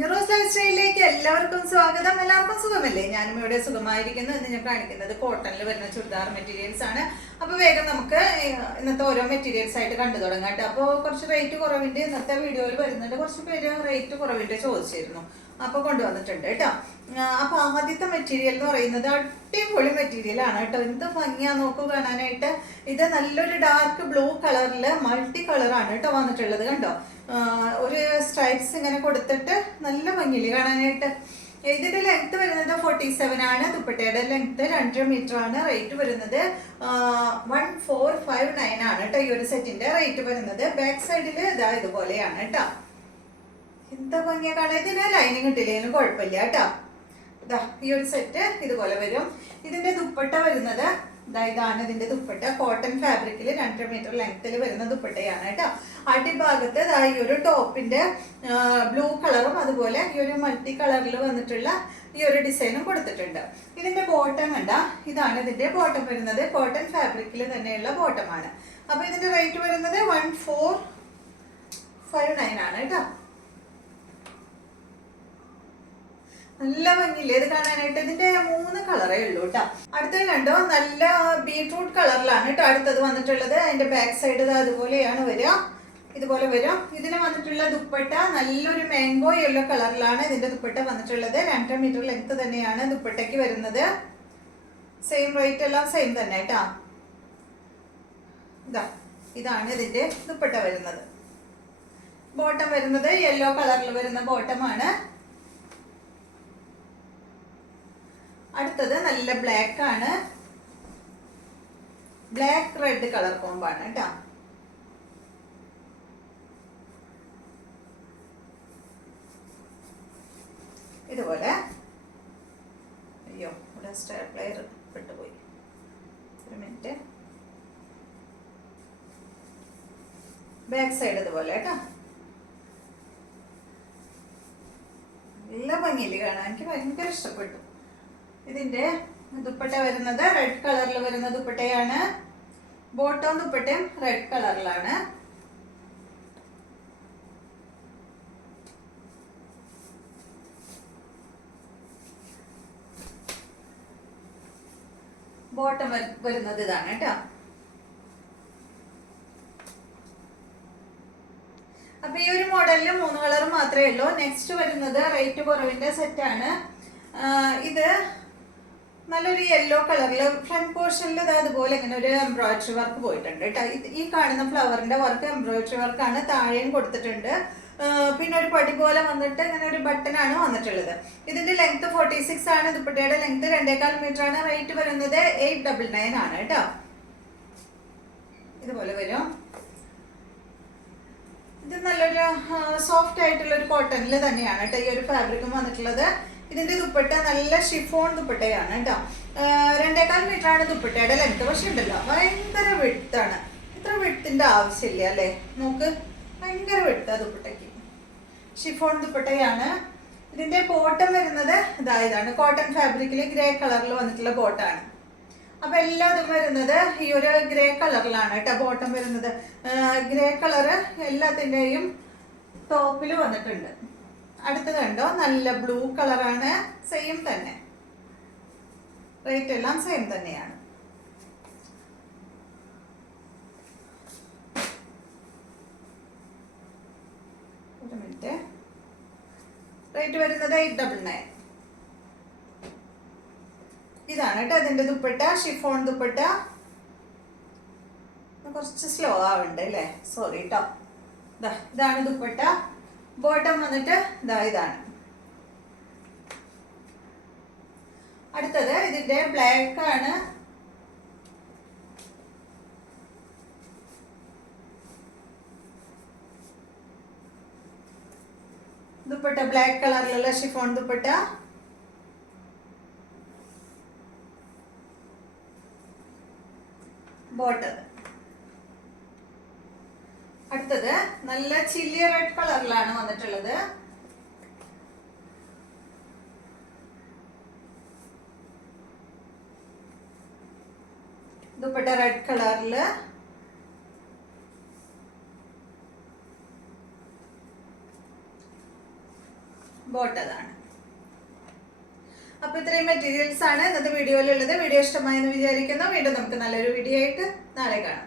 കുഞ്ഞുറോസ് life സ്റ്റൈലിലേക്ക് എല്ലാവർക്കും സ്വാഗതം. എല്ലാവർക്കും സുഖമല്ലേ? ഞാനും ഇവിടെ സുഖമായിരിക്കുന്നു. ഇന്ന് ഞാൻ കാണിക്കുന്നത് കോട്ടണിൽ വരുന്ന ചുരിദാർ മെറ്റീരിയൽസ് ആണ്. അപ്പോൾ വേഗം നമുക്ക് ഇന്നത്തെ ഓരോ മെറ്റീരിയൽസ് ആയിട്ട് കണ്ടു തുടങ്ങാം കേട്ടോ. അപ്പോൾ കുറച്ച് റേറ്റ് കുറവിൻ്റെ ഇന്നത്തെ വീഡിയോയിൽ വരുന്നുണ്ട്. കുറച്ച് പേര് റേറ്റ് കുറവിൻ്റെ ചോദിച്ചിരുന്നു, അപ്പോൾ കൊണ്ടുവന്നിട്ടുണ്ട് കേട്ടോ. അപ്പോൾ ആദ്യത്തെ മെറ്റീരിയൽ എന്ന് പറയുന്നത് അടിപൊളി മെറ്റീരിയൽ ആണ് കേട്ടോ. എന്ത് ഭംഗിയാ നോക്കൂ കാണാനായിട്ട്. ഇത് നല്ലൊരു ഡാർക്ക് ബ്ലൂ കളറിൽ മൾട്ടി കളറാണ് കേട്ടോ വന്നിട്ടുള്ളത്. കണ്ടോ, ഒരു സ്ട്രൈപ്സ് ഇങ്ങനെ കൊടുത്തിട്ട് നല്ല ഭംഗിയില് കാണാനായിട്ട്. ഇതിന്റെ ലെങ്ത് വരുന്നത് 47 ആണ്. ദുപ്പട്ടയുടെ ലെങ്ത് 2.5 മീറ്റർ ആണ്. റേറ്റ് വരുന്നത് 1459 ആണ് കേട്ടോ. ഈ ഒരു സെറ്റിന്റെ റേറ്റ് വരുന്നത്. ബാക്ക് സൈഡിൽ ഇതാ ഇതുപോലെയാണ് കേട്ടോ. എന്താ ഭംഗിയാ കാണാൻ. ഇതിന് ലൈനിങ് ഇട്ടില്ലെങ്കിലും കുഴപ്പമില്ല കേട്ടോ. ഇതാ ഈ ഒരു സെറ്റ് ഇതുപോലെ വരും. ഇതിന്റെ ദുപ്പട്ട വരുന്നത് ഇതാണ്. ഇതിന്റെ ദുപ്പട്ട കോട്ടൺ ഫാബ്രിക്കിൽ 2.5 മീറ്റർ ലെങ്ത്തിൽ വരുന്ന ദുപ്പട്ടയാണ് കേട്ടോ. അടിഭാഗത്ത് ഈ ഒരു ടോപ്പിന്റെ ബ്ലൂ കളറും അതുപോലെ ഈ ഒരു മൾട്ടി കളറിൽ വന്നിട്ടുള്ള ഈ ഒരു ഡിസൈനും കൊടുത്തിട്ടുണ്ട്. ഇതിന്റെ ബോട്ടം കണ്ട, ഇതാണ് ഇതിന്റെ ബോട്ടം വരുന്നത്. കോട്ടൺ ഫാബ്രിക്കിൽ തന്നെയുള്ള ബോട്ടമാണ്. അപ്പൊ ഇതിന്റെ റേറ്റ് വരുന്നത് 1459 ആണ് കേട്ടോ. നല്ല ഭംഗിയില്ലേ ഇത് കാണാനായിട്ട്. ഇതിന്റെ 3 കളറേ ഉള്ളൂ കേട്ടോ. അടുത്തത് കണ്ടോ, നല്ല ബീട്രൂട്ട് കളറിലാണ് കേട്ടോ അടുത്തത് വന്നിട്ടുള്ളത്. അതിന്റെ ബാക്ക് സൈഡ് അതുപോലെയാണ് വരിക, ഇതുപോലെ വരും. ഇതിന് വന്നിട്ടുള്ള ദുപ്പട്ട നല്ലൊരു മാംഗോ യെല്ലോ കളറിലാണ് ഇതിന്റെ ദുപ്പട്ട വന്നിട്ടുള്ളത്. 2.5 മീറ്റർ ലെങ്ത് തന്നെയാണ് ദുപ്പട്ടയ്ക്ക് വരുന്നത്. സെയിം റേറ്റ് എല്ലാം സെയിം തന്നെ കേട്ടോ. ഇതാണ് ഇതിന്റെ ദുപ്പട്ട വരുന്നത്. ബോട്ടം വരുന്നത് യെല്ലോ കളറിൽ വരുന്ന ബോട്ടമാണ്. അടുത്തത് നല്ല ബ്ലാക്ക് ആണ്. ബ്ലാക്ക് റെഡ് കളർ കോമ്പാണ് കേട്ടോ. ഇതുപോലെ. അയ്യോ, ഇവിടെ സ്റ്റേപ്ലയർ പെട്ടുപോയി. ഒരു മിനിറ്റ്. ബാക്ക് സൈഡ് ഇതുപോലെ കേട്ടോ. നല്ല ഭംഗിയില് കാണാൻ. എനിക്ക് ഭയങ്കര ഇഷ്ടപ്പെട്ടു. ഇതിന്റെ ദുപ്പട്ട വരുന്നത് റെഡ് കളറിൽ വരുന്ന ദുപ്പട്ടയാണ്. ബോട്ടം ദുപ്പട്ടയും റെഡ് കളറിലാണ്. ബോട്ടം വരുന്നത് ഇതാണ് കേട്ടോ. അപ്പൊ ഈ ഒരു മോഡലില് 3 കളർ മാത്രമേ ഉള്ളൂ. നെക്സ്റ്റ് വരുന്നത് റേറ്റ് കുറവിന്റെ സെറ്റാണ്. ഇത് നല്ലൊരു യെല്ലോ കളറിൽ ഫ്രണ്ട് പോർഷനിൽ അതുപോലെ ഇങ്ങനെ ഒരു എംബ്രോയിഡറി വർക്ക് പോയിട്ടുണ്ട് കേട്ടോ. ഈ കാണുന്ന ഫ്ലവറിന്റെ വർക്ക് എംബ്രോയിഡറി വർക്കാണ്. താഴെയും കൊടുത്തിട്ടുണ്ട്. പിന്നെ ഒരു പടി പോലെ വന്നിട്ട് ഇങ്ങനെ ഒരു ബട്ടൺ ആണ് വന്നിട്ടുള്ളത്. ഇതിന്റെ ലെങ്ത് 46 ആണ്. ദുപ്പട്ടയുടെ ലെങ്ത് 2.25 മീറ്റർ ആണ്. റേറ്റ് വരുന്നത് 899 ആണ് കേട്ടോ. ഇതുപോലെ വരും. ഇത് നല്ലൊരു സോഫ്റ്റ് ആയിട്ടുള്ള ഒരു കോട്ടണിൽ തന്നെയാണ് കേട്ടോ ഈ ഒരു ഫാബ്രിക്കും വന്നിട്ടുള്ളത്. ഇതിന്റെ ദുപ്പട്ട നല്ല ഷിഫോൺ ദുപ്പട്ടയാണ് കേട്ടോ. 2.25 മീറ്റർ ആണ് ദുപ്പട്ടയുടെ ലെങ്ത്. പക്ഷെ ഉണ്ടല്ലോ ഭയങ്കര വെട്ടാണ്. ഇത്ര വെട്ടിന്റെ ആവശ്യമില്ല അല്ലേ. നോക്ക്, ഭയങ്കര വെട്ടാ ദുപ്പട്ടയ്ക്ക്. ഷിഫോൺ ദുപ്പട്ടയാണ്. ഇതിന്റെ ബോട്ടം വരുന്നത് ഇതാണ്. കോട്ടൺ ഫാബ്രിക്കിൽ ഗ്രേ കളറിൽ വന്നിട്ടുള്ള ബോട്ടാണ്. അപ്പൊ എല്ലാതും വരുന്നത് ഈ ഒരു ഗ്രേ കളറിലാണ് കേട്ടോ. ബോട്ടം വരുന്നത് ഗ്രേ കളറ് എല്ലാത്തിൻ്റെയും ടോപ്പിൽ വന്നിട്ടുണ്ട്. അടുത്ത് കണ്ടോ, നല്ല ബ്ലൂ കളറാണ്. സെയിം തന്നെ. റേറ്റ് എല്ലാം സെയിം തന്നെയാണ്. ഒരു മിനിറ്റ്. റേറ്റ് വരുന്നത് 899. ഇതാണ് കേട്ടോ അതിന്റെ ദുപ്പട്ട. ഷിഫോൺ ദുപ്പട്ട. കുറച്ച് സ്ലോ ആവുന്നുണ്ട് അല്ലേ, സോറി കേട്ടോ. ഇതാണ് ദുപ്പട്ട. ബോട്ടം വന്നിട്ട് ഇതാണ്. അടുത്തത് ഇതിന്റെ ബ്ലാക്ക് ആണ്. ദുപ്പട്ട ബ്ലാക്ക് കളറിലുള്ള ഷിഫോൺ ദുപ്പട്ട. ബോട്ടം. അടുത്തത് നല്ല ചില്ലി റെഡ് കളറിലാണ് വന്നിട്ടുള്ളത്. ദുപ്പട്ട റെഡ് കളറില്. ബോട്ടതാണ്. അപ്പൊ ഇത്രയും മെറ്റീരിയൽസ് ആണ് ഇന്നത്തെ വീഡിയോയിലുള്ളത്. വീഡിയോ ഇഷ്ടമായെന്ന് വിചാരിക്കുന്നു. വീണ്ടും നമുക്ക് നല്ലൊരു വീഡിയോ ആയിട്ട് നാളെ കാണാം.